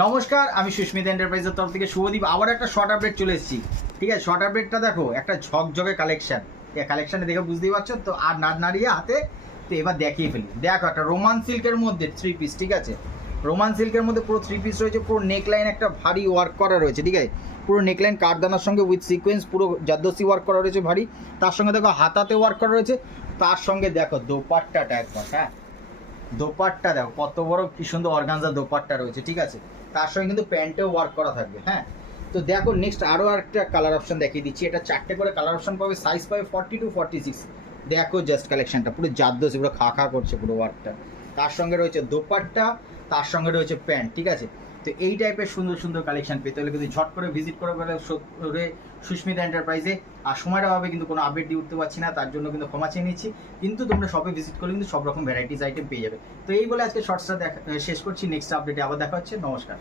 নমস্কার, আমি সুস্মিতা এন্টারপ্রাইজের তরফ থেকে শুভদীপ। আবার একটা শর্ট আপডেট চলে এসেছি। ঠিক আছে, শর্ট আপডেটটা দেখো, একটা ঝকঝকে কালেকশন। কালেকশানে দেখে বুঝতেই পারছো তো, আর নাড়িয়ে হাতে। তো এবার দেখিয়ে ফেলি। দেখো, একটা রোমান সিল্কের মধ্যে 3 পিস। ঠিক আছে, রোমান সিল্কের মধ্যে পুরো 3 পিস রয়েছে। পুরো নেকলাইন একটা ভারী ওয়ার্ক করা রয়েছে। ঠিক আছে, পুরো নেকলাইন কাঠদানার সঙ্গে উইথ সিকোয়েন্স পুরো জারদোসি ওয়ার্ক করা রয়েছে ভারী। তার সঙ্গে দেখো হাতাতে ওয়ার্ক করা রয়েছে। তার সঙ্গে দেখো দোপাট্টাটা একবার, হ্যাঁ দোপাট্টা দেখো কত বড়, কি সুন্দর অর্গানজা দোপাট্টা রয়েছে। ঠিক আছে, তার সঙ্গে কিন্তু প্যান্টেও ওয়ার্ক করা থাকবে। হ্যাঁ, তো দেখো নেক্সট আরও একটা কালার অপশন দেখিয়ে দিচ্ছি। এটা 4টে করে কালার অপশন পাবে, সাইজ পাবে 40 to 46। দেখো জাস্ট কালেকশনটা পুরো জারদোসি, পুরো খা করছে পুরো ওয়ার্কটা। তার সঙ্গে রয়েছে দোপাট্টা, তার সঙ্গে রয়েছে প্যান্ট। ঠিক আছে, তো এই টাইপের সুন্দর সুন্দর কালেকশন পেতে হলে কিন্তু ঝট করে ভিজিট করে ফেলে সুস্মিতা এন্টারপ্রাইজে। আর সময়টা হবে কিন্তু কোনো আপডেট দিয়ে উঠতে পারছি না, তার জন্য কিন্তু ক্ষমা চেয়ে নিচ্ছি। কিন্তু তোমরা শপে ভিজিট করলে কিন্তু সব রকম ভ্যারাইটিস আইটেম পেয়ে যাবে। তো এই বলে আজকে শর্টসটা শেষ করছি। নেক্সট আপডেটে আবার দেখা হচ্ছে। নমস্কার।